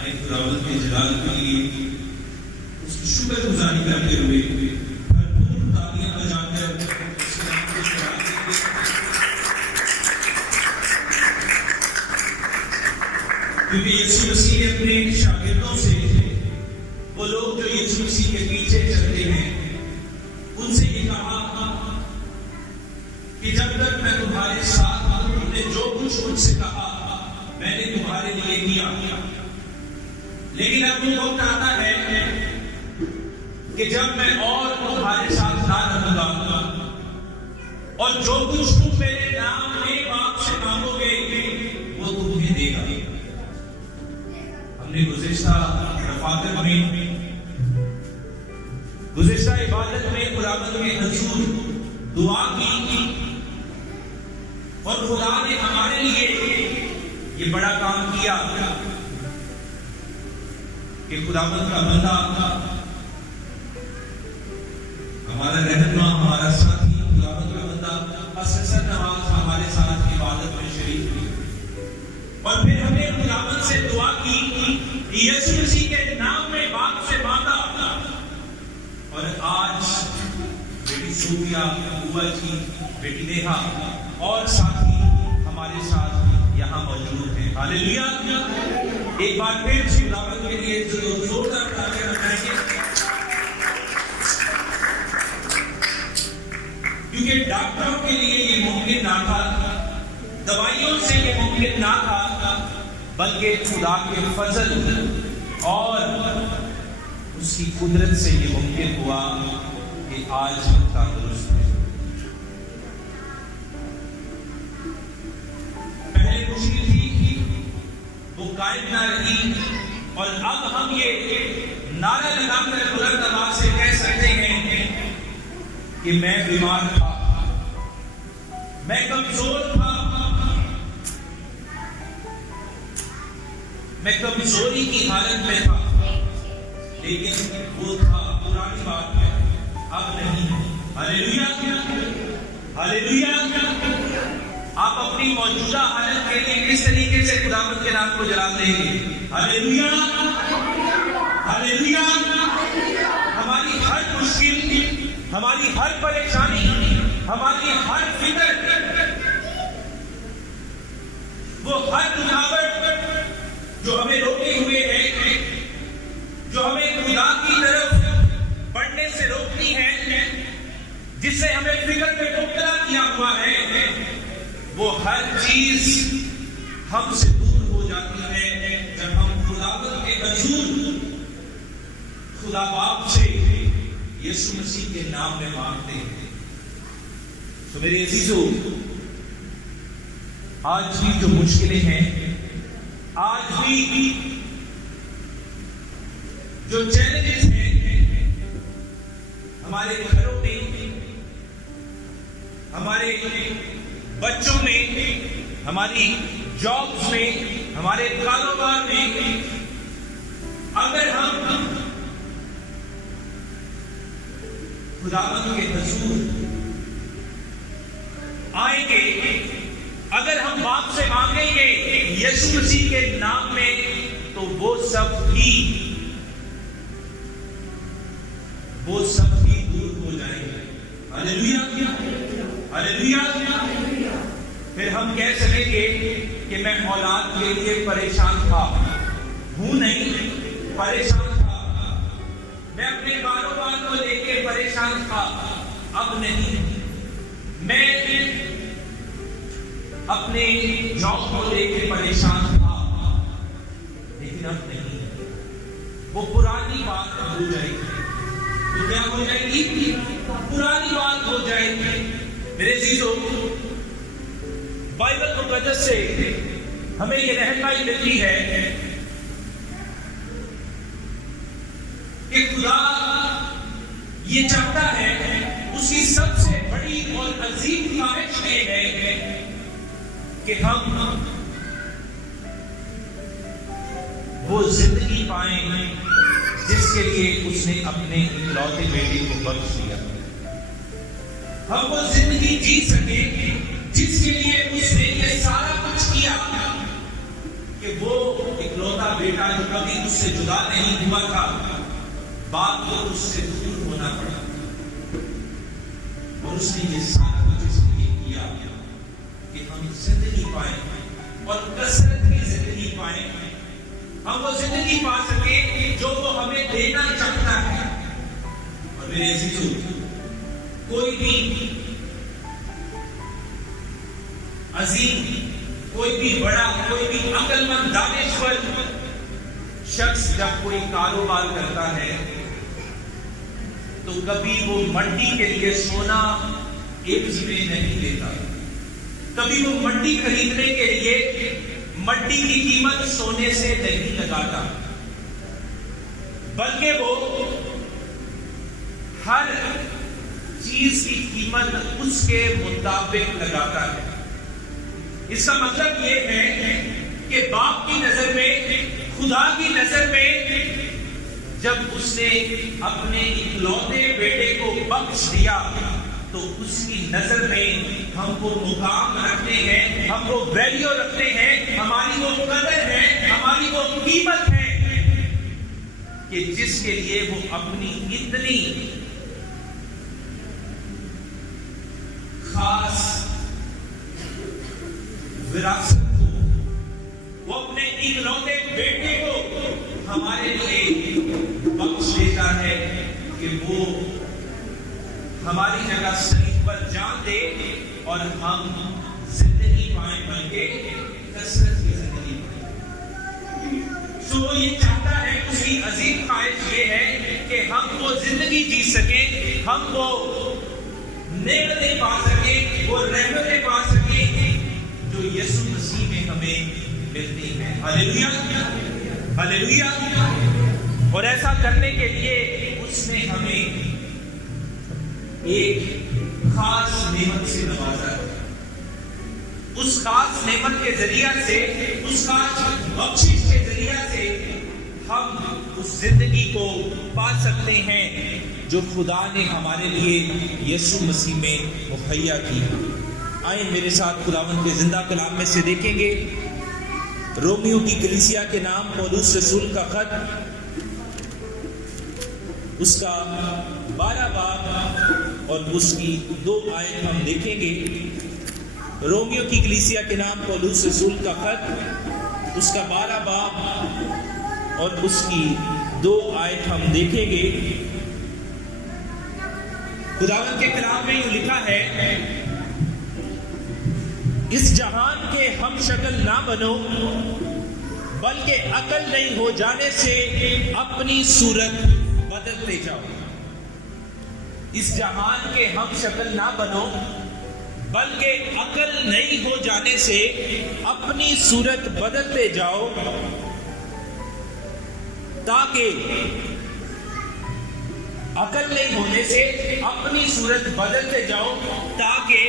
آئے خداوند کے جلال کے لیے اس کی شکر گزاری کرتے ہوئے بھرپور تالیاں بجا کر اس کے نام کو جلال دیں گے، کیونکہ یسوع مسیح نے اپنے شاگردوں سے، وہ لوگ جو یسوع مسیح کے پیچھے چلتے ہیں، ان سے یہ کہا کہ جب تک میں تمہارے ساتھ ہوں، تم نے جو کچھ مجھ سے کہا میں نے تمہارے لیے کیا، لیکن اب یہ وقت آتا ہے کہ جب میں اور تمہارے ساتھ نہ رہوں گا، اور جو کچھ تم میرے نام میں باپ سے مانگو گے وہ تمہیں دے گا۔ ہم نے گزشتہ رفاقت میں، گزشتہ عبادت میں خداوند کے حضور دعا کی، اور خدا نے ہمارے لیے یہ بڑا کام کیا کہ خداوند کا بندہ، ہمارا رہنما، ہمارا ساتھی، خداوند کا بندہ اثر نواز ہمارے ساتھ عبادت میں شریک ہوئے، اور پھر ہم نے خداوند سے دعا کی کہ یسوع مسیح کے نام میں باپ سے مانگا، اور آج بیٹی صوفیہ، بوا جی، بیٹی نیہا اور ساتھی ہمارے ساتھ یہاں موجود ہیں۔ ہاللیلویا! ایک بار پھر خداوند کے لیے زوردار تالیاں بجائیں گے، کیونکہ ڈاکٹروں کے لیے یہ ممکن نہ تھا، دوائیوں سے یہ ممکن نہ تھا، بلکہ خدا کے فضل اور اس کی قدرت سے یہ ممکن ہوا کہ آج ہم تندرست ہیں۔ پہلے مشکل تھی، وہ قائم نہ رہی، اور اب ہم یہ نعرہ لگا کر بلند آواز سے کہہ سکتے ہیں کہ میں بیمار تھا، میں کمزور تھا، میں کمزوری کی حالت میں تھا، لیکن وہ تھا، پرانی بات ہے، اب نہیں۔ ہاللیلویا! ہاللیلویا! آپ اپنی موجودہ حالت کے لیے کس طریقے سے خداوند کے نام کو جلال دیں گے؟ ہاللیلویا! ہاللیلویا! ہماری ہر مشکل، ہماری ہر پریشانی، ہماری ہر فکر، وہ ہر رکاوٹ جو ہمیں روکے ہوئے ہے، جو ہمیں خدا کی طرف بڑھنے سے روکتی ہے، جس سے ہمیں فکر میں مبتلا کیا ہوا ہے، وہ ہر چیز ہم سے دور ہو جاتی ہے جب ہم خداوند کے حضور خدا باپ سے یسوع مسیح کے نام میں مانگتے ہیں۔ تو میرے عزیزو، آج بھی جو مشکلیں ہیں، آج بھی جو چیلنجز ہیں ہمارے گھروں میں، ہمارے بچوں میں، ہماری جابس میں، ہمارے کاروبار میں، اگر ہم خداوند کے حضور آئیں گے، اگر ہم باپ سے مانگیں گے یسوع مسیح کے نام میں، تو وہ سب بھی دور ہو جائیں گے۔ ہاللیلویا! ہاللیلویا! پھر ہم کہہ سکیں گے کہ میں اولاد کے لیے پریشان تھا، ہوں نہیں، پریشان تھا، میں اپنے کاروبار کو لے کے پریشان تھا، اب نہیں، میں اپنے جاب کو لے کے پریشان تھا، لیکن اب نہیں، وہ پرانی بات ہو جائے گی۔ تو کیا ہو جائے گی؟ پرانی بات ہو جائے گی۔ میرے عزیزو، بائبل مقدس سے ہمیں یہ رہنمائی ملتی ہے کہ خدا یہ چاہتا ہے، اس کی سب سے بڑی اور عظیم خواہش یہ ہے کہ ہم وہ زندگی پائیں جس کے لیے اس نے اپنے اکلوتے بیٹے کو بخش دیا، ہم وہ زندگی جی سکیں جس کے لیے اس نے یہ سارا کچھ کیا، کہ وہ اکلوتا بیٹا جو کبھی اس سے جدا نہیں ہوا تھا، باپ کو اس سے دور ہونا پڑا، اور اس نے یہ سارا کچھ اس لیے کیا کہ ہم زندگی پائیں اور کثرت کی زندگی پائیں، ہم وہ زندگی پا سکیں جو وہ ہمیں دینا چاہتا ہے۔ اور میرے عزیزو، کوئی بھی عظیم، کوئی بھی بڑا، کوئی بھی عقل مند دانشور شخص جب کوئی کاروبار کرتا ہے تو کبھی وہ منڈی کے لیے سونا ایک میں نہیں لیتا، کبھی وہ منڈی خریدنے کے لیے منڈی کی قیمت سونے سے نہیں لگاتا، بلکہ وہ ہر چیز کی قیمت اس کے مطابق لگاتا ہے۔ اس کا مطلب یہ ہے کہ باپ کی نظر میں، خدا کی نظر میں، جب اس نے اپنے اکلوتے بیٹے کو بخش دیا تو اس کی نظر میں ہم کو مقام رکھتے ہیں، ہم کو ویلیو رکھتے ہیں، ہماری وہ قدر ہے، ہماری وہ قیمت ہے کہ جس کے لیے وہ اپنی اتنی خاص وراثت کو، وہ اپنے اکلوتے بیٹے کو ہمارے لیے بخش دیتا ہے کہ وہ ہماری جگہ صلیب پر جان دے اور ہم زندگی پائیں، بلکہ کثرت کی زندگی پائیں۔ سو یہ چاہتا ہے، اس کی عظیم خواہش یہ ہے کہ ہم وہ زندگی جی سکیں، ہم وہ نعمتیں پا سکیں، وہ رحمتیں پا سکیں جو یسوع مسیح میں ہمیں ملتی ہیں۔ ہلیلویا، ہلیلویا۔ اور ایسا کرنے کے لیے اس نے ہمیں ایک خاص نعمت سے نوازا ہے۔ اس خاص نعمت کے ذریعہ سے، اس خاص بخشش کے ذریعہ سے ہم اس زندگی کو پا سکتے ہیں جو خدا نے ہمارے لیے یسوع مسیح میں مہیا کی۔ آئیں میرے ساتھ خداوند کے زندہ کلام میں سے دیکھیں گے رومیو کی کلیسیا کے نام پولس رسول کا خط، اس کا 12 باب اور اس کی 2 آیت ہم دیکھیں گے۔ رومیو کی کلیسیا کے نام پولس رسول کا خط، اس کا 12 باب اور اس کی 2 آیت ہم دیکھیں گے۔ خداوند کے کلام میں یوں لکھا ہے، اس جہان کے ہم شکل نہ بنو، بلکہ عقل نہیں ہو جانے سے اپنی صورت بدلتے جاؤ۔ اس جہان کے ہم شکل نہ بنو، بلکہ عقل نہیں ہو جانے سے اپنی صورت بدلتے جاؤ، تاکہ عقل نہیں ہونے سے اپنی صورت بدلتے جاؤ تاکہ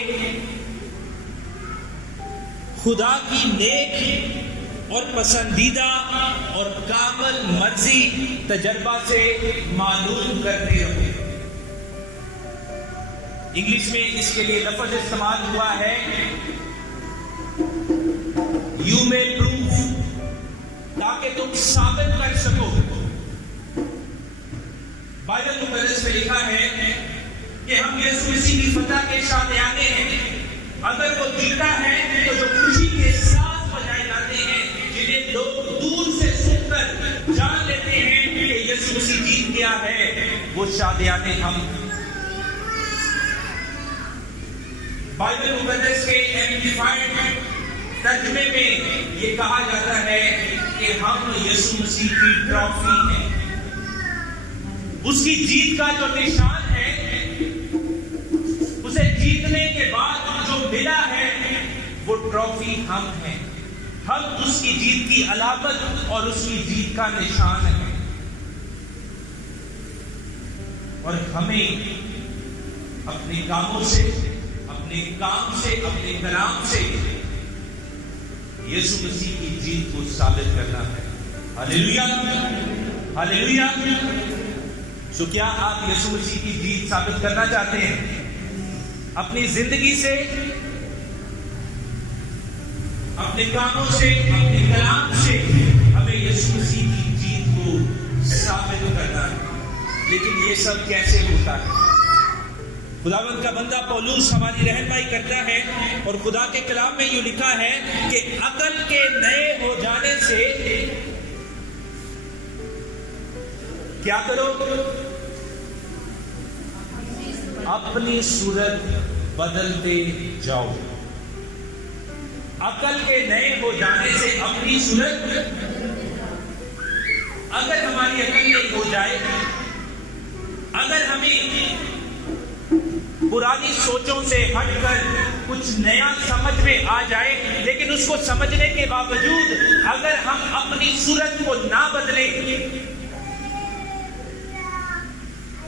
خدا کی نیک اور پسندیدہ اور کامل مرضی تجربہ سے معلوم کرتے رہو۔ انگلش میں اس کے لیے لفظ استعمال ہوا ہے یو میں پروف، تاکہ تم ثابت کر سکو۔ بائبل مقدس میں لکھا ہے کہ ہم یسوع مسیح کی فتح کے شاہدانے ہیں۔ اگر وہ جیتا ہے تو جو خوشی کے ساتھ بجائے جاتے ہیں، جنہیں لوگ دور سے سن کر جان لیتے ہیں کہ یسوع مسیح جیت گیا ہے، وہ شادیانے ہم۔ بائبل مقدس کے ایمپلیفائڈ ترجمے میں یہ کہا جاتا ہے کہ ہم یسوع مسیح کی ٹرافی ہیں۔ اس کی جیت کا جو نشان ہے، اسے جیتنے کے بعد جو ملا ہے، وہ ٹرافی ہم ہیں۔ ہم اس کی جیت کی علامت اور اس کی جیت کا نشان ہے، اور ہمیں اپنے کاموں سے، اپنے کام سے، اپنے کلام سے یسوع مسیح کی جیت کو ثابت کرنا ہے۔ ہلیلویا، ہلیلویا۔ تو کیا آپ یسوع مسیح کی جیت ثابت کرنا چاہتے ہیں؟ اپنی زندگی سے، اپنے کاموں سے، اپنے کلام سے ہمیں یسوع مسیح کی جیت کو ثابت کرنا ہے۔ لیکن یہ سب کیسے ہوتا ہے؟ خداوند کا بندہ پولس ہماری رہنمائی کرتا ہے اور خدا کے کلام میں یہ لکھا ہے کہ عقل کے نئے ہو جانے سے کیا کرو؟ اپنی صورت بدلتے جاؤ۔ عقل کے نئے ہو جانے سے اپنی صورت، اگر ہماری عقل نہیں ہو جائے، اگر ہمیں پرانی سوچوں سے ہٹ کر کچھ نیا سمجھ میں آ جائے، لیکن اس کو سمجھنے کے باوجود اگر ہم اپنی صورت کو نہ بدلیں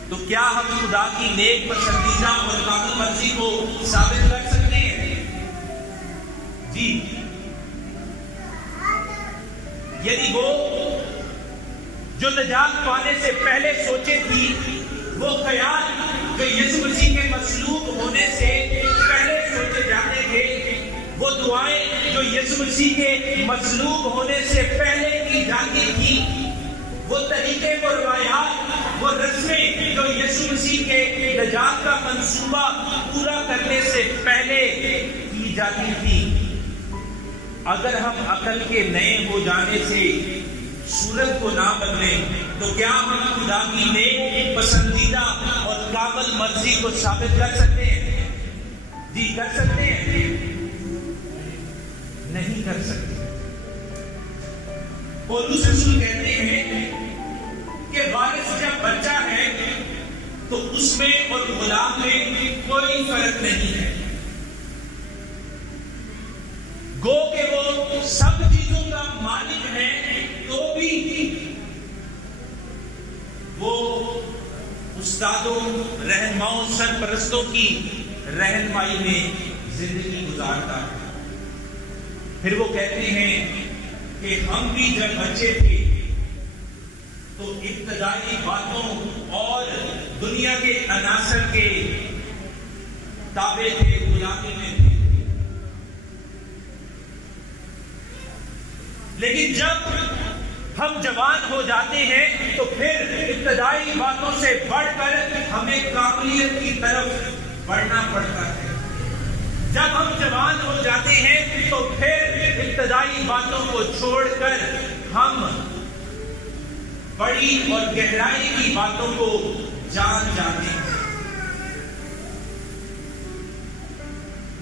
تو کیا ہم خدا کی نیک، پسندیدہ اور کامل مرضی کو ثابت کر سکتے ہیں؟ جی، یعنی وہ جو نجات پانے سے پہلے سوچے تھی، وہ خیال جو یسوع مسیح کے مصلوب ہونے سے پہلے سوچے جاتے تھے، وہ دعائیں جو یسوع مسیح کے مصلوب ہونے سے پہلے کی جاتی تھی، وہ طریقے و روایات، وہ رسمیں جو یسوع مسیح کے نجات کا منصوبہ پورا کرنے سے پہلے کی جاتی تھی، اگر ہم عقل کے نئے ہو جانے سے صورت کو نہ بدلیں تو کیا ہم خدا کی نیک، پسندیدہ اور کامل مرضی کو ثابت کر سکتے ہیں؟ جی، کر سکتے ہیں؟ نہیں کر سکتے۔ پولس رسول کہتے ہیں کہ وارث جب بچہ ہے تو اس میں اور غلام میں کوئی فرق نہیں ہے، گو کہ وہ سب چیزوں کا مالک ہے تو بھی وہ استادوں، رہنماؤں، سرپرستوں کی رہنمائی میں زندگی گزارتا ہے۔ پھر وہ کہتے ہیں کہ ہم بھی جب بچے تھے تو ابتدائی باتوں اور دنیا کے عناصر کے تابع تھے، غلامی میں تھے، لیکن جب ہم جوان ہو جاتے ہیں تو پھر ابتدائی باتوں سے بڑھ کر ہمیں کاملیت کی طرف بڑھنا پڑتا ہے۔ جب ہم جوان ہو جاتے ہیں تو پھر ابتدائی باتوں کو چھوڑ کر ہم بڑی اور گہرائی کی باتوں کو جان جاتے ہیں۔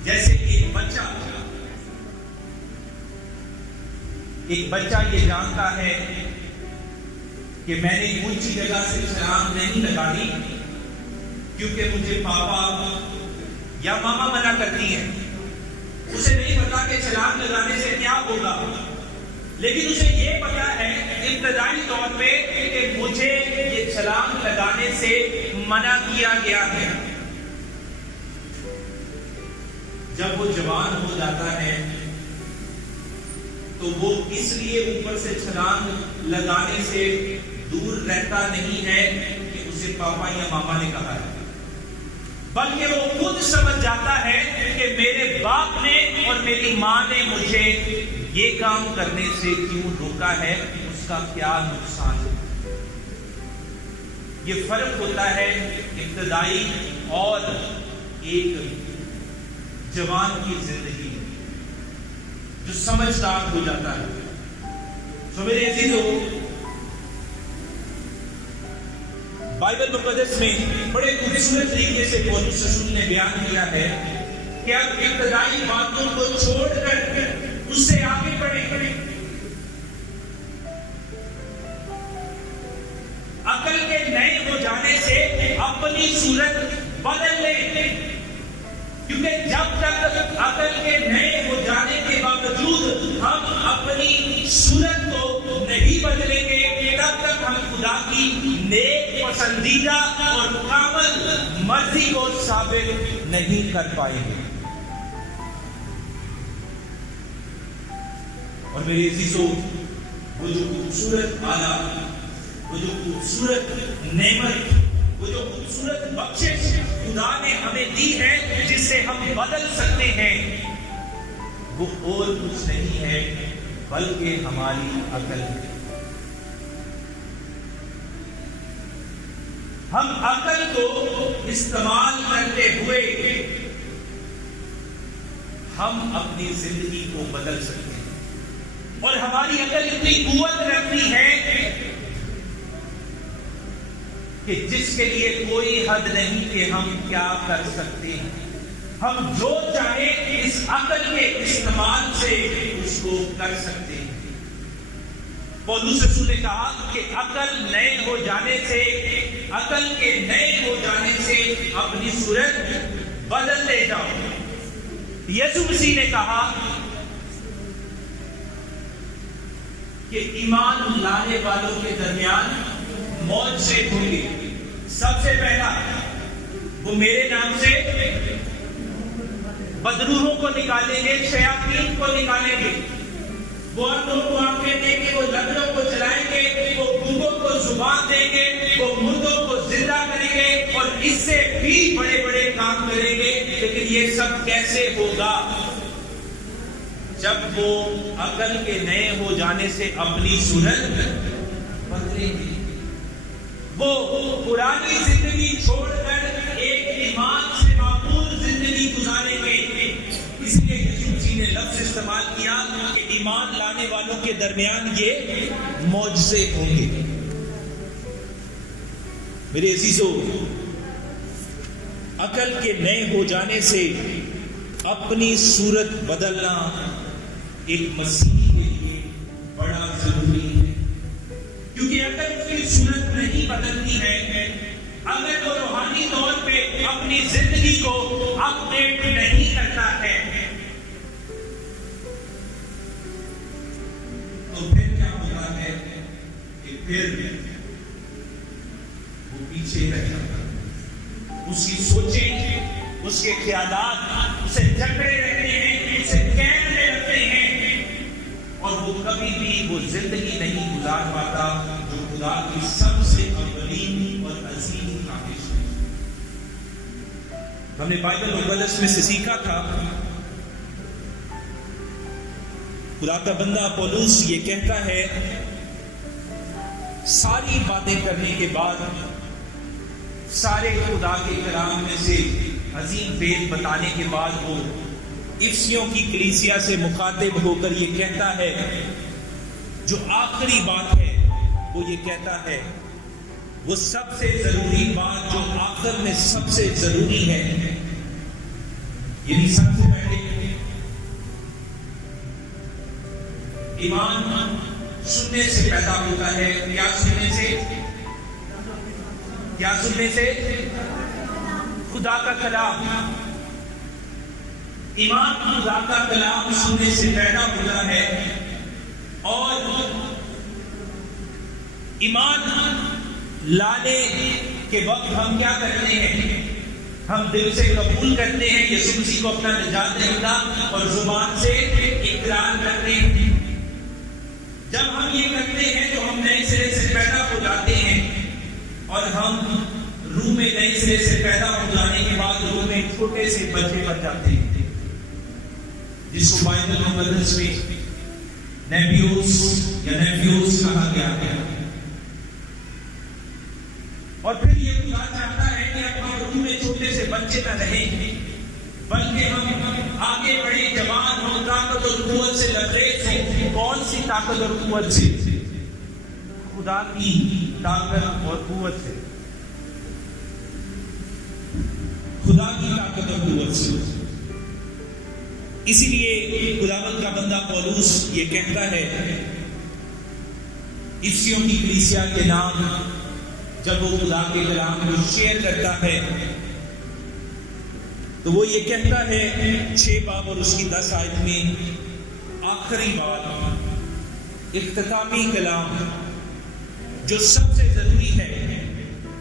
جیسے ایک بچہ یہ جانتا ہے کہ میں نے اونچی جگہ سے چھلانگ نہیں لگانی کیونکہ مجھے پاپا یا ماما منع کرتی ہیں۔ اسے نہیں پتا کہ چھلانگ لگانے سے کیا ہوگا، لیکن اسے یہ پتا ہے ابتدائی طور پہ کہ مجھے یہ چھلانگ لگانے سے منع کیا گیا ہے۔ جب وہ جوان ہو جاتا ہے تو وہ اس لیے اوپر سے چھلانگ لگانے سے دور رہتا نہیں ہے کہ اسے پاپا یا ماما نے کہا ہے، بلکہ وہ خود سمجھ جاتا ہے کہ میرے باپ نے اور میری ماں نے مجھے یہ کام کرنے سے کیوں روکا ہے، اس کا کیا نقصان ہے۔ یہ فرق ہوتا ہے ابتدائی اور ایک جوان کی زندگی جو سمجھدار ہو جاتا ہے۔ تو میرے عزیزو، بائبل مقدس میں بڑے خوبصورت طریقے سے پولس رسول نے بیان کیا ہے کہ اب ابتدائی باتوں کو چھوڑ کر اس سے آگے بڑھیں، عقل کے نئے ہو جانے سے اپنی صورت بدل لیں، کیونکہ جب تک عقل کے نئے ہو جانے کے باوجود ہم اپنی صورت کو نہیں بدلیں گے، تب تک ہم خدا کی نیک، پسندیدہ اور کامل مرضی کو ثابت نہیں کر پائیں گے۔ اور میری عزیزوں، وہ جو خوبصورت آلہ، وہ جو خوبصورت نعمت، وہ جو خوبصورت بخشش خدا نے ہمیں دی ہے جس سے ہم بدل سکتے ہیں، وہ اور کچھ نہیں ہے بلکہ ہماری عقل ہے۔ ہم عقل کو استعمال کرتے ہوئے ہم اپنی زندگی کو بدل سکتے ہیں، اور ہماری عقل اتنی قوت رکھتی ہے کہ جس کے لیے کوئی حد نہیں کہ ہم کیا کر سکتے ہیں۔ ہم جو چاہیں اس عقل کے استعمال سے اس کو کر سکتے ہیں۔ پولس رسول نے کہا کہ عقل نئے ہو جانے سے، عقل کے نئے ہو جانے سے اپنی صورت بدلتے جاؤ۔ یسوع مسیح نے کہا کہ ایمان لانے والوں کے درمیان موج سے ہوں گے۔ سب سے پہلا وہ میرے نام سے بدروحوں کو نکالیں گے، شیاطین کو نکالیں گے، وہ اندھوں کو آنکھیں دیں گے، وہ لنگڑوں کو چلائیں گے، وہ گونگوں کو زبان دیں گے، وہ مردوں کو زندہ کریں گے، اور اس سے بھی بڑے بڑے کام کریں گے۔ لیکن یہ سب کیسے ہوگا؟ جب وہ عقل کے نئے ہو جانے سے اپنی صورت بدلیں گے، وہ پرانی زندگی چھوڑ کر ایک ایمان سے معمول زندگی گزاریں گے۔ اس لیے یسوع مسیح نے لفظ استعمال کیا کہ ایمان لانے والوں کے درمیان یہ معجزے ہوں گے۔ میرے عزیزو، عقل کے نئے ہو جانے سے اپنی صورت بدلنا ایک مسیحی کے لیے بڑا ضروری ہے، کیونکہ اگر اس کی صورت نہیں بدلتی ہے، اگر وہ روحانی طور پہ اپنی زندگی کو اپڈیٹ نہیں کرتا ہے، تو پھر کیا ہوتا ہے کہ پھر وہ پیچھے رہ جاتا ہے۔ اس کی سوچیں، اس کے خیالات اسے جکڑے رہتے ہیں، اسے قید میں رکھتے ہیں، اور وہ کبھی بھی وہ زندگی نہیں گزار پاتا جو خدا کی سب سے اولین اور عظیم خواہش ہے۔ ہم نے بائبل مقدس میں سے سیکھا تھا، خدا کا بندہ پولس یہ کہتا ہے، ساری باتیں کرنے کے بعد، سارے خدا کے کلام میں سے عظیم بات بتانے کے بعد، وہ افسیوں کی کلیسیا سے مخاطب ہو کر یہ کہتا ہے، جو آخری بات ہے وہ یہ کہتا ہے، وہ سب سے ضروری بات جو آخر میں سب سے ضروری ہے، یعنی سب سے پہلے ایمان سننے سے پیدا ہوتا ہے۔ کیا سننے سے؟ کیا سننے سے؟ خدا کا کلام۔ ایمان خدا کا کلام سننے سے پیدا ہوتا ہے، اور ایمان لانے کے وقت ہم کیا کرتے ہیں؟ ہم دل سے قبول کرتے ہیں یسوع مسیح کو اپنا نجات دہندہ، اور زبان سے اقرار کرتے ہیں۔ جب ہم یہ کرتے ہیں تو ہم نئے سرے سے پیدا ہو جاتے ہیں، اور ہم روح میں نئے سرے سے پیدا ہو جانے کے بعد روح میں چھوٹے سے بچے بن جاتے ہیں، جس کو بائبل مقدس میں نیبیوس یا نیفیوس کہا گیا ہے۔ اور پھر یہ خدا چاہتا ہے کہ اب ہم روح میں چھوٹے سے بچے نہ رہیں، بلکہ ہم آگے بڑھے، جوان ہوں، طاقت اور قوت سے لبریز ہوں۔ کون سی طاقت اور قوت سے؟ خدا کی طاقت اور قوت سے، خدا کی طاقت اور قوت سے۔ اسی لیے خداوند کا بندہ پولس یہ کہتا ہے افسیوں کی کلیسیا کے نام، جب وہ خدا کے کلام کو شیئر کرتا ہے تو وہ یہ کہتا ہے 6 باب اور اس کی 10 آیت میں، آخری بات، اختتامی کلام جو سب سے ضروری ہے،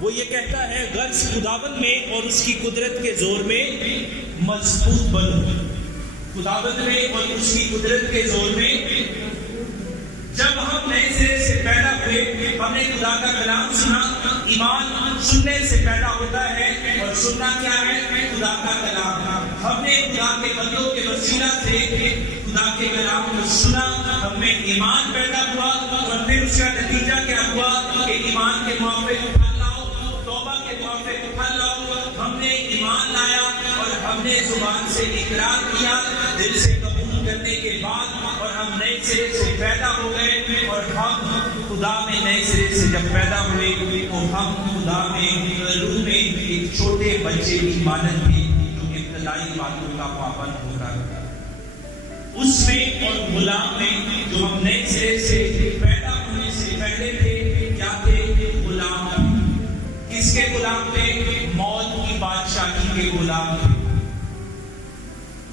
وہ یہ کہتا ہے، غرض خداوند میں اور اس کی قدرت کے زور میں مضبوط بنو۔ خداوند میں اور اس کی قدرت کے زور میں، جب ہم نئے سرے سے پیدا ہوئے، ہم نے خدا کا کلام سنا، ایمان سننے سے پیدا ہوتا ہے، اور سننا کیا ہے؟ خدا کا کلام۔ ہم نے خدا کے بندوں کے وسیلہ سے خدا کے کلام کو سنا، ہم میں ایمان پیدا ہوا، اور پھر اس کا نتیجہ کیا ہوا کہ ایمان کے موافق پھل لاؤ، توبہ کے موافق پھل لاؤ۔ ہم نے ایمان لایا اور ہم نے زبان سے اقرار کیا، دل سے قبول کرنے کے بعد، اور ہم نئے سرے سے پیدا ہو گئے، اور ہم خدا میں نئے سرے سے جب پیدا ہوئے تو ہم خدا میں روح میں ایک چھوٹے بچے کی مانند تھے جو ابتدائی باتوں کا پابند ہوتا ہے، اس میں اور غلام میں جو ہم نئے سرے سے پیدا ہونے سے پہلے تھے، کیا تھے؟ غلام۔ کس کے غلام تھے؟ موت کی بادشاہی کے غلام تھے۔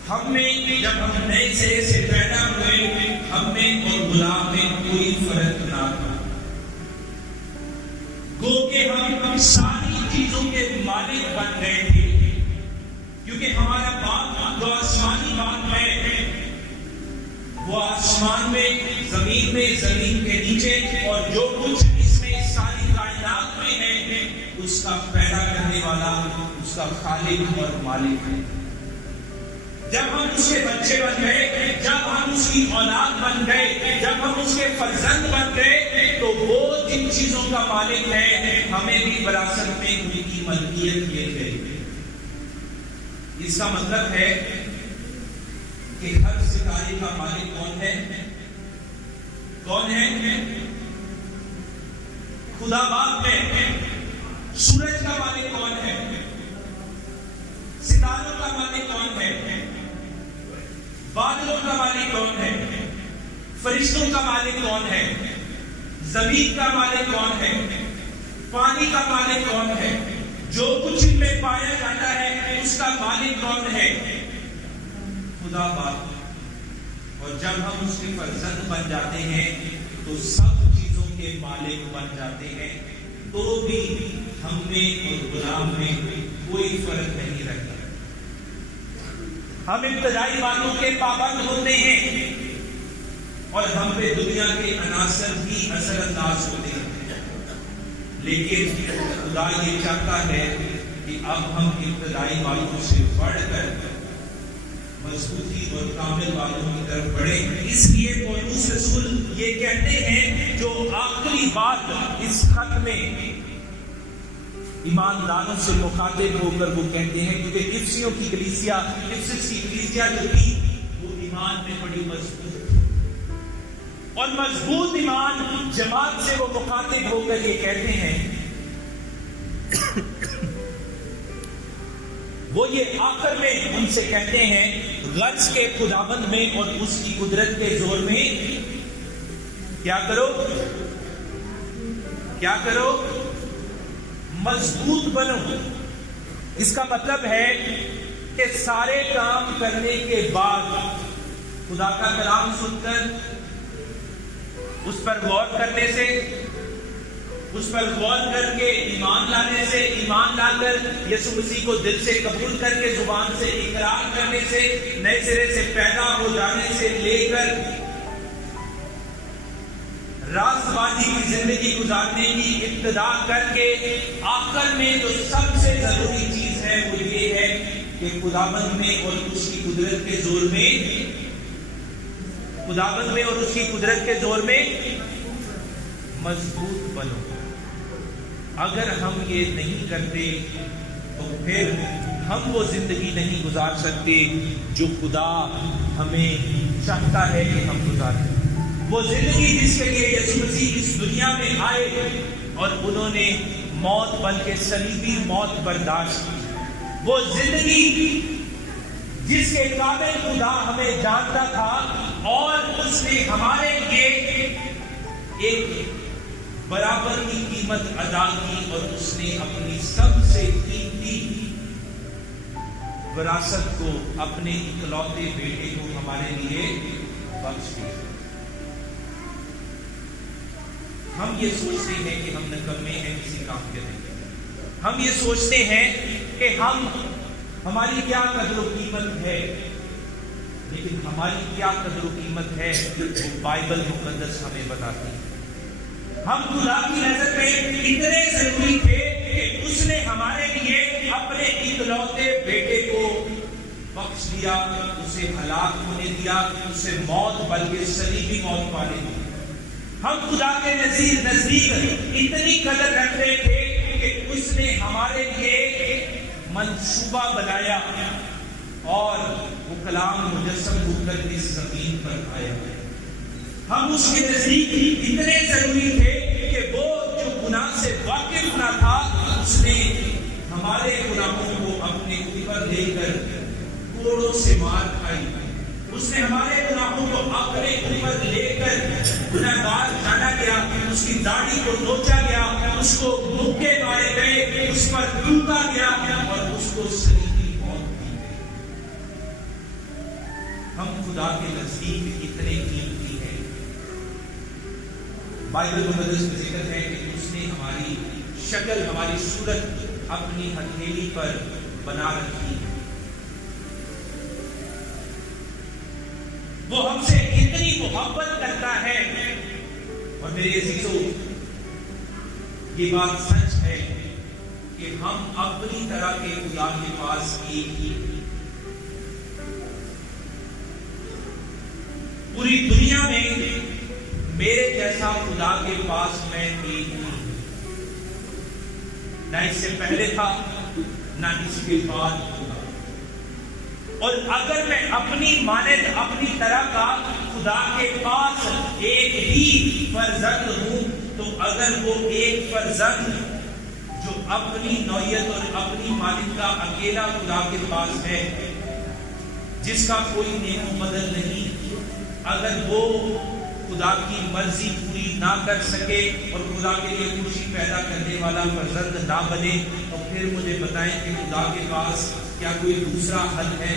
ہم میں جب ہم نئے سرے سے پیدا ہوئے، ہم میں اور غلام میں کوئی فرق نہ تھا، گو کہ ہم ساری چیزوں کے مالک بن گئے تھے، کیونکہ ہمارا باپ جو آسمانی باپ ہے، وہ آسمان میں، زمین میں، زمین کے نیچے، اور جو کچھ اس میں ساری کائنات میں ہے، اس کا پیدا کرنے والا، اس کا خالق اور مالک ہے۔ جب ہم اس کے بچے بن گئے، جب ہم اس کی اولاد بن گئے، جب ہم اس کے فرزند بن گئے، تو وہ جن چیزوں کا مالک ہے، ہمیں بھی وراثت میں ان کی ملکیت دی گئی۔ اس کا مطلب ہے کہ ہر ستارے کا مالک کون ہے؟ کون ہے؟ خدا باپ ہے۔ سورج کا مالک کون ہے؟ ستاروں کا مالک کون ہے؟ بادلوں کا مالک کون ہے؟ فرشتوں کا مالک کون ہے؟ زمین کا مالک کون ہے؟ پانی کا مالک کون ہے؟ جو کچھ ان میں پایا جاتا ہے اس کا مالک کون ہے؟ خدا باپ۔ اور جب ہم اس کے فرزند بن جاتے ہیں تو سب چیزوں کے مالک بن جاتے ہیں، تو بھی ہم میں اور غلام میں کوئی فرق نہیں رہتا۔ ہم ابتدائی باتوں کے پابند ہوتے ہیں، اور ہم پہ دنیا کے عناصر بھی اثر انداز ہوتے ہیں، لیکن خدا یہ چاہتا ہے کہ اب ہم ابتدائی باتوں سے بڑھ کر مضبوطی اور کامل باتوں کی طرف بڑھیں۔ اس لیے پولس رسول یہ کہتے ہیں، جو آخری بات اس خط میں ایمانداروں سے مخاطب ہو کر وہ کہتے ہیں، کیونکہ افسیوں کی کلیسیا، افسس کی کلیسیا جو تھی وہ ایمان میں بڑی مضبوط تھی، اور مضبوط ایمان جماعت سے وہ مخاطب ہو کر یہ کہتے ہیں، وہ یہ آخر میں ان سے کہتے ہیں، غرض کے خداوند میں اور اس کی قدرت کے زور میں کیا کرو؟ کیا کرو؟ مضبوط بنو۔ اس کا مطلب ہے کہ سارے کام کرنے کے بعد خدا کا کلام سن کر، اس پر غور کرنے سے، اس پر غور کر کے ایمان لانے سے، ایمان لا کر یسوع مسیح کو دل سے قبول کر کے زبان سے اقرار کرنے سے، نئے سرے سے پیدا ہو جانے سے لے کر راست بازی کی زندگی گزارنے کی ابتدا کر کے آخر میں جو سب سے ضروری چیز ہے وہ یہ ہے کہ خداوند میں اور اس کی قدرت کے زور میں، خداوند میں اور اس کی قدرت کے زور میں مضبوط بنو۔ اگر ہم یہ نہیں کرتے تو پھر ہم وہ زندگی نہیں گزار سکتے جو خدا ہمیں چاہتا ہے کہ ہم گزاریں۔ وہ زندگی جس کے لیے یسوع مسیح اس دنیا میں آئے اور انہوں نے موت بلکہ صلیبی موت برداشت کی، وہ زندگی جس کے قابل خدا ہمیں جانتا تھا اور اس نے ہمارے لیے ایک برابر کی قیمت ادا کی، اور اس نے اپنی سب سے قیمتی وراثت کو، اپنے اکلوتے بیٹے کو ہمارے لیے بخش دیا۔ ہم یہ سوچتے ہیں کہ ہم نکمے ہیں کسی کام کے نہیں، ہم یہ سوچتے ہیں کہ ہماری کیا قدر و قیمت ہے، لیکن ہماری کیا قدر و قیمت ہے وہ بائبل مقدس ہمیں بتاتی ہے۔ ہم خدا کی نظر میں رہے اتنے ضروری تھے کہ اس نے ہمارے لیے اپنے اکلوتے بیٹے کو بخش دیا، اسے ہلاک ہونے دیا، اسے موت بلکہ صلیبی موت پانے دی۔ ہم خدا کے نزدیک اتنی قدر رکھ رہے تھے کہ اس نے ہمارے لیے منصوبہ بنایا اور وہ کلام مجسم ہو کر اس زمین پر آیا۔ ہم اس کے نزدیک اتنے ضروری تھے کہ وہ جو گناہ سے واقف نہ تھا، اس نے ہمارے گناہوں کو اپنے اوپر لے کر کوڑوں سے مار کھائی۔ اس نے ہمارے گناہوں کو اپنے اوپر لے کر گناہگار جانا گیا، اس کی داڑھی کو نوچا گیا، اس کو مکے مارے گئے، اس پر ٹوکا گیا اور اس کو صلیبی موت دی گئی۔ ہم خدا کے نزدیک اتنے قیمتی ہیں۔ بائبل مقدس میں ذکر ہے کہ اس نے ہماری شکل، ہماری صورت اپنی ہتھیلی پر بنا رکھی۔ وہ ہم سے اتنی محبت کرتا ہے، اور میرے عزیزو یہ بات سچ ہے کہ ہم اپنی طرح کے خدا کے پاس ایک ہی، پوری دنیا میں میرے جیسا خدا کے پاس میں ایک ہوں، نہ اس سے پہلے تھا نہ اس کے بعد ہوگا۔ اور اگر میں اپنی مانند اپنی طرح کا خدا کے پاس ایک ہی فرزند ہوں، تو اگر وہ ایک فرزند جو اپنی نوعیت اور اپنی مانند کا اکیلا خدا کے پاس ہے، جس کا کوئی نیک و بدل نہیں، اگر وہ خدا کی مرضی پوری نہ کر سکے اور خدا کے لیے خوشی پیدا کرنے والا فرزند نہ بنے، تو پھر مجھے بتائیں کہ خدا کے پاس کیا کوئی دوسرا حل ہے؟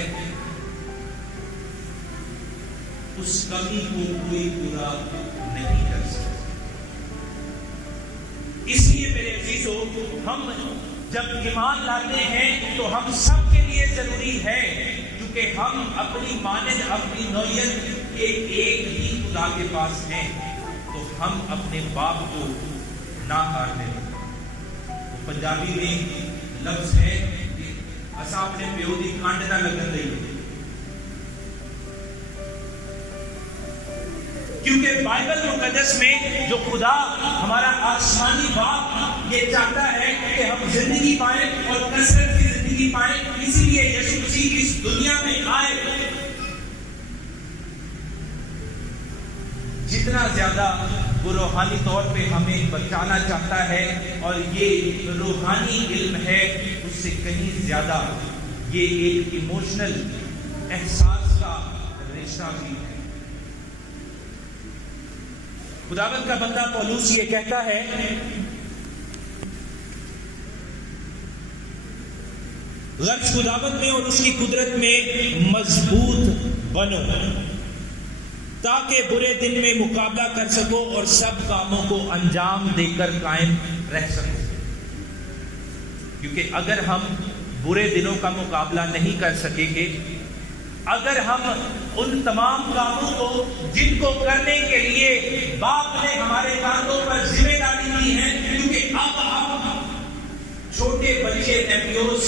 اس کمی کو کوئی پورا نہیں کر سکتا۔ اس لیے میرے عزیزو، ہم جب ایمان لاتے ہیں تو ہم سب کے لیے ضروری ہے، کیونکہ ہم اپنی مانند اپنی نوعیت کے ایک ہی خدا کے پاس ہیں، تو ہم اپنے باپ کو نہ ہار دیں۔ پنجابی میں لفظ ہے کہ اسا اپنے پیو دی کانڈ نہ لگن دئی، کیونکہ بائبل مقدس میں جو خدا ہمارا آسمانی باپ یہ چاہتا ہے کہ ہم زندگی پائیں اور کثرت کی زندگی پائیں، اسی لیے یسوع مسیح اس دنیا میں آئے۔ جتنا زیادہ وہ روحانی طور پہ ہمیں بچانا چاہتا ہے، اور یہ روحانی علم ہے، اس سے کہیں زیادہ یہ ایک ایموشنل احساس کا رشتہ بھی ہے۔ خداوند کا بندہ پولس یہ کہتا ہے، غرض خداوند میں اور اس کی قدرت میں مضبوط بنو، تاکہ برے دن میں مقابلہ کر سکو اور سب کاموں کو انجام دے کر قائم رہ سکو۔ کیونکہ اگر ہم برے دنوں کا مقابلہ نہیں کر سکیں گے، اگر ہم ان تمام کاموں کو جن کو کرنے کے لیے باپ نے ہمارے کاندھوں پر ذمہ داری دی ہے، کیونکہ اب ہم چھوٹے بچے نیپیوز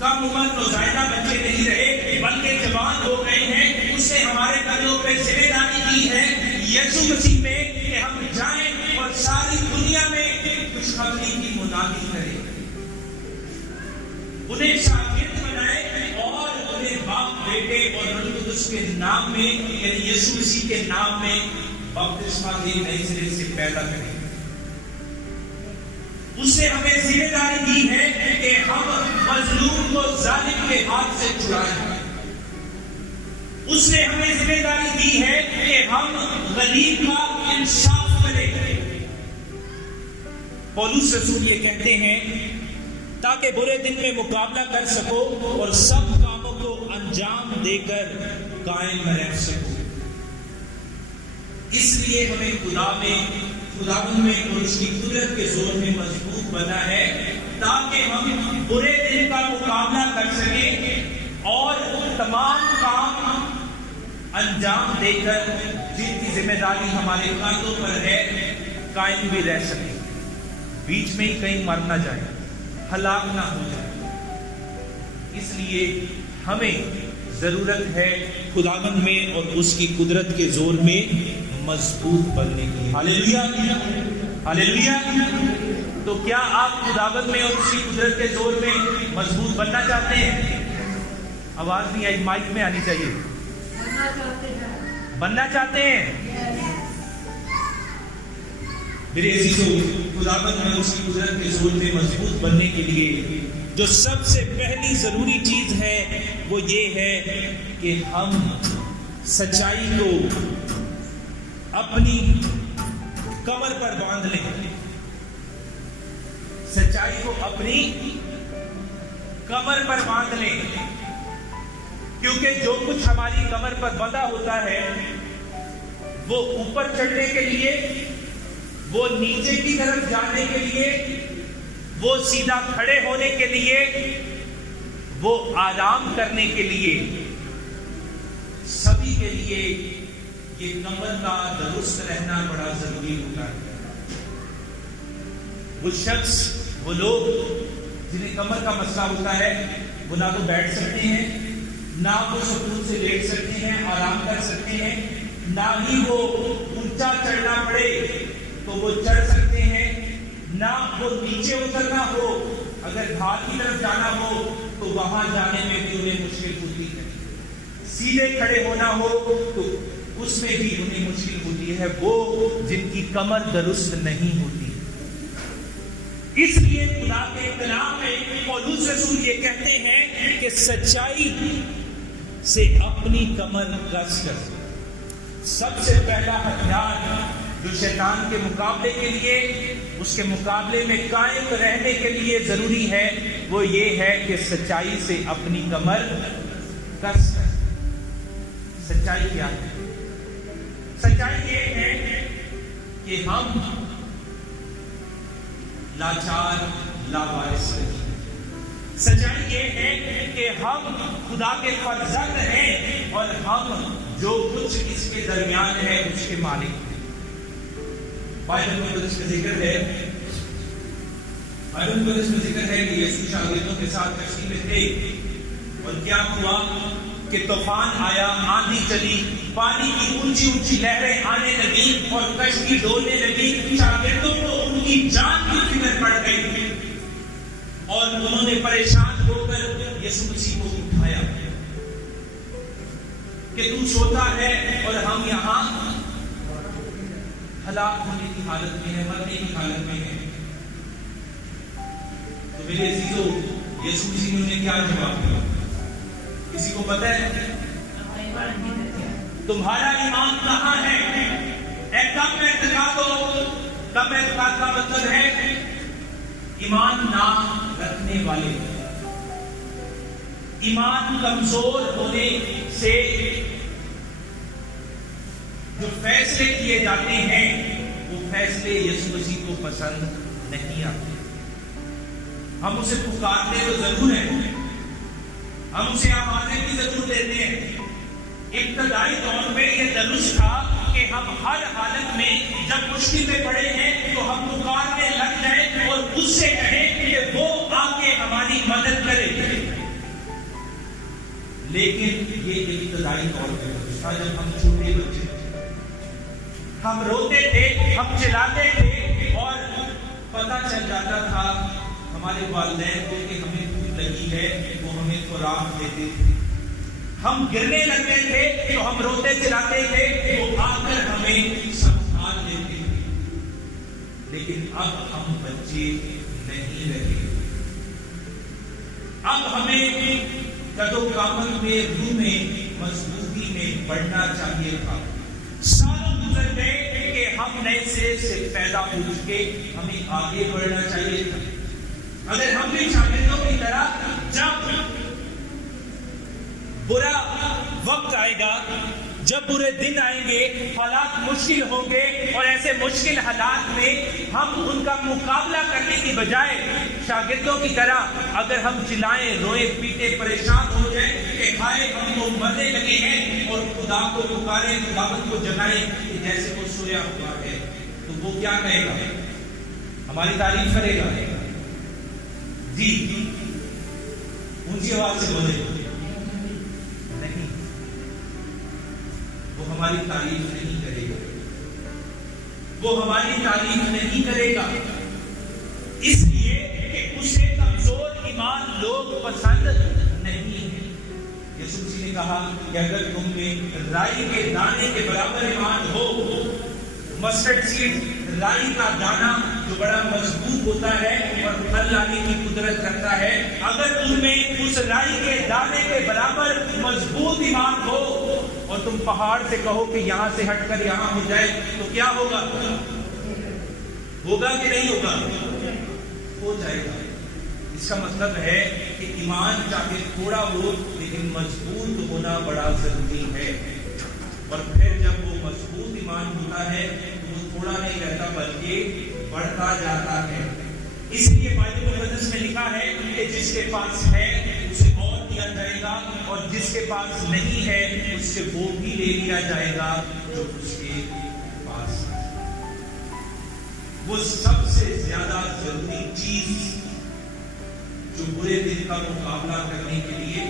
کم عمر نوزائیدہ بچے نہیں رہے بلکہ جوان ہو گئے ہیں، اس نے ہمارے کندھوں پہ ذمہ داری دی ہے یسوع مسیح میں کہ ہم جائیں اور ساری دنیا میں خوشخبری کی منادی کریں، انہیں شاگرد بنائیں اور انہیں باپ بیٹے اور روح القدس کے نام میں، یعنی یسوع مسیح کے نام میں بپتسمہ دے، نئے سرے سے پیدا کریں۔ اس نے ہمیں ذمہ داری دی ہے کہ ہم مظلوم کو ظالم کے ہاتھ سے چھڑائیں۔ اس نے ہمیں ذمہ داری دی ہے کہ ہم غریب کا انصاف کریں۔ پولس رسول یہ کہتے ہیں، تاکہ برے دن میں مقابلہ کر سکو اور سب کاموں کو انجام دے کر قائم رہ سکو۔ اس لیے ہمیں خداوند میں اور اس کی قدرت کے زور میں مضبوط بنا ہے، تاکہ ہم برے دن کا مقابلہ کر سکیں اور تمام کام انجام دے کر جن کی ذمہ داری ہمارے کاندھوں پر ہے قائم بھی رہ سکے, بیچ میں ہی کہیں مر نہ جائے, ہلاک نہ ہو جائے. اس لیے ہمیں ضرورت ہے خداوند میں اور اس کی قدرت کے زور میں مضبوط بننے کی. ہاللیلویا, ہاللیلویا. تو کیا آپ خداوند میں اور اس کی قدرت کے زور میں مضبوط بننا چاہتے ہیں؟ آواز نہیں آئی, مائک میں آنی چاہیے. بننا چاہتے ہیں؟ میرے عزیزو, خداوند میں اس کی قدرت کے زور میں مضبوط بننے کے لیے جو سب سے پہلی ضروری چیز ہے وہ یہ ہے کہ ہم سچائی کو اپنی کمر پر باندھ لیں. سچائی کو اپنی کمر پر باندھ لیں, کیونکہ جو کچھ ہماری کمر پر بندھا ہوتا ہے وہ اوپر چڑھنے کے لیے, وہ نیچے کی طرف جانے کے لیے, وہ سیدھا کھڑے ہونے کے لیے, وہ آرام کرنے کے لیے, سبھی کے لیے یہ کمر کا درست رہنا بڑا ضروری ہوتا ہے. وہ شخص, وہ لوگ جنہیں کمر کا مسئلہ ہوتا ہے وہ نہ تو بیٹھ سکتے ہیں, نہ وہ سکون سے لیٹ سکتے ہیں, آرام کر سکتے ہیں, نہ ہی وہ اونچا چڑھنا پڑے تو وہ چڑھ سکتے ہیں, نہ وہ نیچے اترنا ہو, اگر گھاٹ کی طرف جانا ہو تو وہاں جانے میں بھی انہیں مشکل ہوتی ہے, سیدھے کھڑے ہونا ہو تو اس میں بھی انہیں مشکل ہوتی ہے, وہ جن کی کمر درست نہیں ہوتی. اس لیے خدا کے کلام میں پولس رسول یہ کہتے ہیں کہ سچائی سے اپنی کمر کس کر. سب سے پہلا ہتھیار جو شیطان کے مقابلے کے لیے, اس کے مقابلے میں قائم رہنے کے لیے ضروری ہے وہ یہ ہے کہ سچائی سے اپنی کمر کس کر. سچائی کیا ہے؟ سچائی یہ ہے کہ ہم لاچار لاوارث ہیں. سچائی یہ ہے کہ ہم خدا کے فرزند ہیں اور ہم جو کچھ اس کے درمیان ہے اس کے مالک ہیں. بائبل میں اس کا ذکر ہے, بائبل میں اس کا ذکر ہے کہ یسوع شاگردوں کے ساتھ کشتی میں تھے اور کیا ہوا کہ طوفان آیا, آندھی چلی, پانی کی اونچی اونچی لہریں آنے لگی اور کشتی ڈولنے لگی. شاگردوں کو ان کی جان کی فکر پڑ گئی اور انہوں نے پریشان ہو کر یسوع مسیح کو اٹھایا کہ تو سوتا ہے اور ہم یہاں ہلاک ہونے کی حالت میں ہیں, مرنے کی حالت میں ہیں. تو میرے عزیزو, یسوع مسیح نے انہیں کیا جواب دیا؟ کسی کو پتہ ہے؟ تمہارا ایمان کہاں ہے؟ کم اعتقاد ہو. کم اعتقاد کا مطلب ہے ایمان نہ رکھنے والے. ایمان کمزور ہونے سے جو فیصلے کیے جاتے ہیں وہ فیصلے یسوع مسیح کو پسند نہیں آتے. ہم اسے پکارتے تو ضرور ہیں, ہم اسے آوازیں بھی ضرور دیتے ہیں. ابتدائی دور میں یہ درست تھا کہ ہم ہر حالت میں جب مشکل میں پڑے ہیں تو ہم پکارنے لگ جائیں اور اس سے کہیں کہ وہ آ کے ہماری مدد کرے. لیکن یہ ابتدائی دور میں تھا جب ہم چھوٹے بچے, ہم روتے تھے, ہم چلاتے تھے اور پتہ چل جاتا تھا ہمارے والدین کو کہ ہمیں بھوک لگی ہے, وہ ہمیں خوراک دیتے تھے. ہم گرنے لگتے تھے تو ہم روتے چلاتے تھے, وہ آ کر ہمیں سنبھال لیتے تھے. لیکن اب ہم بچے نہیں رہے. اب ہمیں قدو قامت میں, روح میں, مضبوطی میں بڑھنا چاہیے تھا. سالوں گزر گئے کہ ہم نئے سرے سے پیدا ہو چکے, ہمیں آگے بڑھنا چاہیے تھا. اگر ہم بھی شاگردوں کی طرح جب برا وقت آئے گا, جب برے دن آئیں گے, حالات مشکل ہوں گے اور ایسے مشکل حالات میں ہم ان کا مقابلہ کرنے کی بجائے شاگردوں کی طرح اگر ہم چلائیں, روئیں, پیٹیں, پریشان ہو جائیں کہ ہائے ہم تو مرنے لگے ہیں, اور خدا کو پکاریں, خداوند کو جگائیں کہ جیسے وہ سویا ہوا ہے, تو وہ کیا کہے گا؟ ہماری تعریف کرے گا؟ جی اونچی آواز سے بولے نہیں، وہ ہماری تعریف نہیں کرے گا، وہ ہماری تعریف نہیں کرے گا، اس لیے کہ اسے کمزور ایمان لوگ پسند نہیں ہیں۔ یسوع مسیح نے کہا کہ اگر تم میں رائی کے دانے کے برابر ایمان ہو، مسٹرڈ سیڈ رائی کا دانا جو بڑا مضبوط ہوتا ہے اور پھل لانے کی قدرت رکھتا ہے، اگر تم میں اس رائی کے دانے کے برابر مضبوط ایمان ہو اور تم پہاڑ سے کہو کہ یہاں سے ہٹ کر یہاں ہو جائے تو کیا ہوگا؟ ہوگا کہ نہیں ہوگا؟ ہو جائے گا۔ اس کا مطلب ہے کہ ایمان چاہے تھوڑا ہو لیکن مضبوط ہونا بڑا ضروری ہے، اور پھر جب وہ مضبوط ایمان ہوتا ہے تو وہ تھوڑا نہیں رہتا بلکہ بڑھتا جاتا ہے۔ اس لیے بائبل مقدس میں لکھا ہے کہ جس کے پاس ہے اسے اور دیا جائے گا، اور جس کے پاس نہیں ہے اس سے وہ بھی لے لیا جائے گا جو اس کے پاس ہے۔ وہ سب سے زیادہ ضروری چیز جو برے دن کا مقابلہ کرنے کے لیے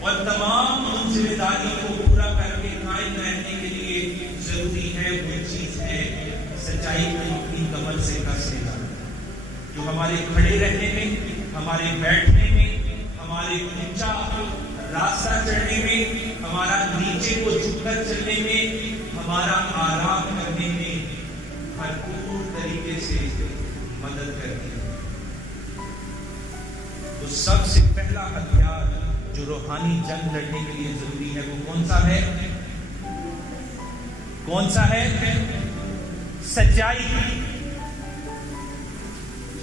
اور تمام ان ذمہ داریوں کو پورا کر کے قائم رہنے کے لیے ضروری ہے، وہ چیز ہے سچائی کو اپنی کمر سے کس لینا، جو ہمارے کھڑے رہنے میں، ہمارے بیٹھنے میں، ہمارے اونچا راستہ چڑھنے میں، ہمارا نیچے کو جھک کر چلنے میں، ہمارا آرام کرنے میں بھرپور طریقے سے مدد کرتی ہے۔ تو سب سے پہلا ہتھیار جو روحانی جنگ لڑنے کے لیے ضروری ہے وہ کون سا ہے؟ کون سا ہے؟ سچائی۔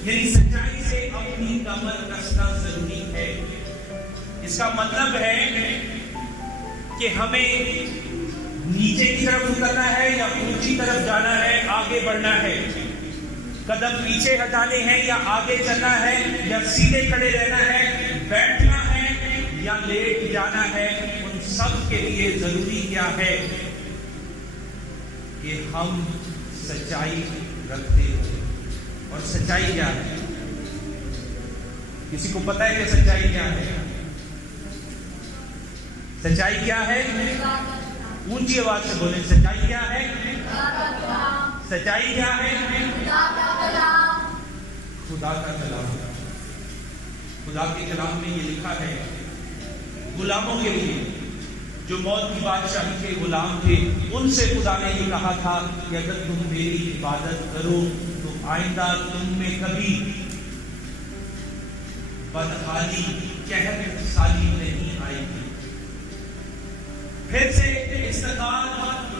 یعنی سچائی سے اپنی کمر کسنا ضروری ہے۔ اس کا مطلب ہے کہ ہمیں نیچے کی طرف اترنا ہے یا اونچی طرف جانا ہے، آگے بڑھنا ہے، قدم پیچھے ہٹانے ہیں یا آگے چلنا ہے، یا سیدھے کھڑے رہنا ہے، بیٹھنا ہے یا لیٹ جانا ہے۔ ان سب کے لیے ضروری کیا ہے کہ ہم سچائی رکھتے ہیں۔ اور سچائی کیا ہے؟ کسی کو پتا ہے کہ سچائی کیا ہے؟ سچائی کیا ہے؟ اونچی آواز سے بولیں، سچائی کیا ہے؟ سچائی کیا ہے؟ خدا کا کلام۔ خدا کے کلام میں یہ لکھا ہے غلاموں کے لیے جو موت کی بادشاہی کے غلام تھے، ان سے خدا نے یہ کہا تھا کہ اگر تم میری عبادت کرو تو آئندہ تم میں کبھی بدحالی، قہر سالی نہیں آئے گی۔ پھر سے استقامت،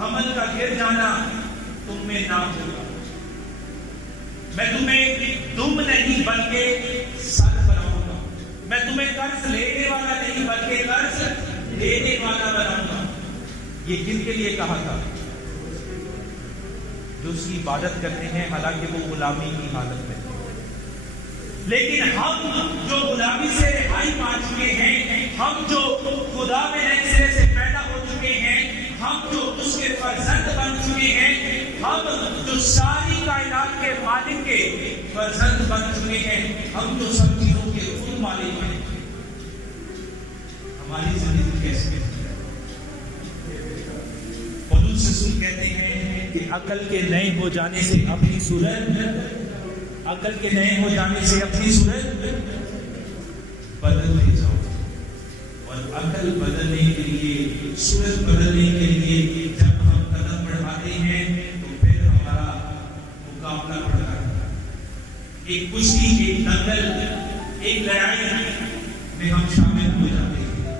حمل کا گر جانا تم میں نہ ہوگا۔ میں تمہیں دم نہیں بلکہ سر بناؤں گا۔ میں تمہیں قرض لینے والا نہیں بلکہ قرض دینے والا بناؤں گا۔ یہ کن کے لیے کہا تھا؟ جو اس کی عبادت کرتے ہیں حالانکہ وہ غلامی کی حالت میں۔ لیکن ہم جو غلامی سے رہائی پا چکے ہیں، ہم جو خدا میں نئے سرے سے پیدا ہو چکے ہیں، ہم جو اس کے فرزند بن چکے ہیں، ہم جو ساری کائنات کے مالک کے فرزند بن چکے ہیں، ہم جو سب چیزوں کے خود مالک ہیں، ہماری زندگی کیسے ہے؟ پولس رسول کہتے ہیں کہ عقل کے نئے ہو جانے سے اپنی صورت، عقل کے نئے ہو جانے سے اپنی صورت بدلتے جاؤ۔ اور عقل بدلنے کے لیے، صورت بدلنے کے لیے جب ہم قدم بڑھاتے ہیں تو پھر ہمارا مقابلہ بڑھتا ہے۔ ایک کشتی، ایک دنگل، ایک لڑائی میں ہم شامل ہو جاتے ہیں۔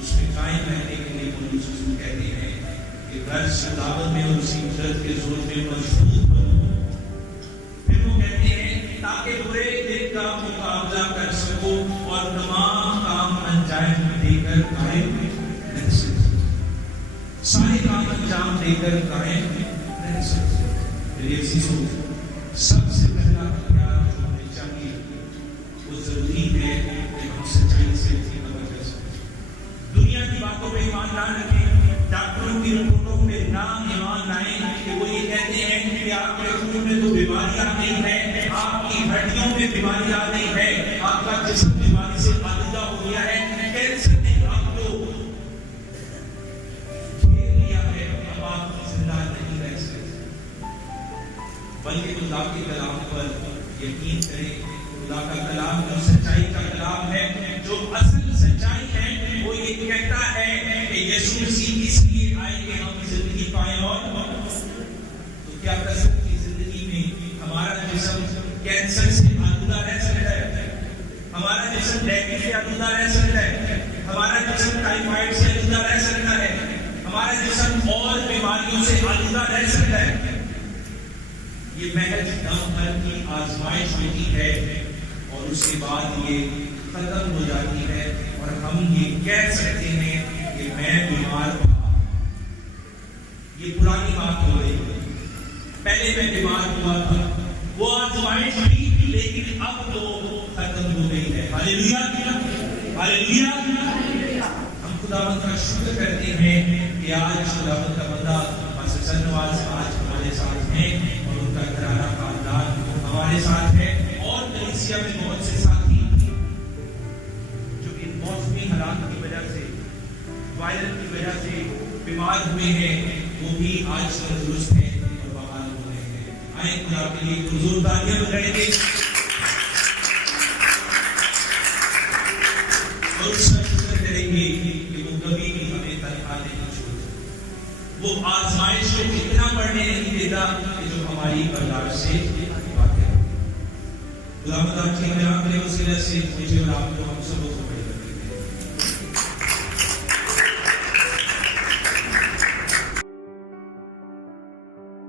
اس میں قائم رہنے کے لیے پولس رسول کہتے ہیں کہ غرض دعوت میں اور اسی قدرت کے زور میں مضبوط بنو۔ پھر وہ کہتے ہیں تاکہ برے دن کا مقابلہ کر سکو اور تمام کام انجام دے کر قائم رہ سکو۔ سارے کام انجام دے کر قائم رہ سکو۔ میرے عزیزو، سب سے پہلا ہتھیار جو ہمیں چاہیے وہ ضروری ہے کہ ہم سچائی سے اپنی مدد کر سکیں۔ دنیا کی باتوں پہ ایمان نہ رکھیں، ڈاکٹروں کی رپورٹوں پہ بنا ایمان لائے کہ وہ یہ کہتے ہیں کہ آپ کے خون میں تو بیماری آ گئی ہے، آپ کی ہڈیوں میں بیماری آ گئی ہے، آپ کا جسم بیماری سے آلودہ ہو گیا ہے، کینسر نے آپ کو گھیر لیا ہے، اب آپ زندہ نہیں رہ سکتے۔ بلکہ خدا کے کلام پر یقین کریں۔ خدا کا کلام جو سچائی کا کلام ہے، جو اصل سچائی ہے، وہ یہ کہتا ہے کہ یسوع مسیح اس لیے آئے کہ ہم زندگی پائیں۔ اور تو کیا قسم کی زندگی میں ہمارا جسم کینسر سے آلودہ رہ سکتا ہے؟ ہمارا جسم ڈینگی سے آلودہ رہ سکتا ہے؟ ہمارا جسم ٹائیفائڈ سے آلودہ رہ سکتا ہے؟ ہمارا جسم اور بیماریوں سے آلودہ رہ سکتا ہے؟ یہ محض دم بھر کی آزمائش ہوتی ہے اور اس کے بعد یہ ختم ہو جاتی ہے اور ہم یہ کہہ سکتے ہیں کہ میں بیمار ہوں۔ یہ پرانی بات ہو رہی ہے، پہلے میں بیمار ہوا تھا، وہ آزمائش تھی لیکن اب تو ختم ہو گئی ہے۔ ہاللیلویا، ہاللیلویا۔ ہم خداوند کا شکر کرتے ہیں کہ آج خداوند کا بندہ پاسٹر نواز آج ہمارے ساتھ ہیں اور ان کا گھرانہ خاندان ہمارے ساتھ ہے، اور کلیسیا میں بہت سے ساتھی جو ان موسمی حالات کی وجہ سے، وائرل کی وجہ سے بیمار ہوئے ہیں، وہ بھی آج تندرست ہیں اور بحال ہو رہے ہیں۔ آئیں خدا کے لیے حضور تالیاں بجائیں گے اور اس کا شکر کریں گے کہ وہ کبھی بھی ہمیں تنہا نہیں چھوڑتا، وہ آزمائش کو اتنا بڑھنے نہیں دیتا کہ جو ہماری برداشت سے خداوند آپ کے کلام کے وسیلے سے مجھے اور آپ کو ہم سب کو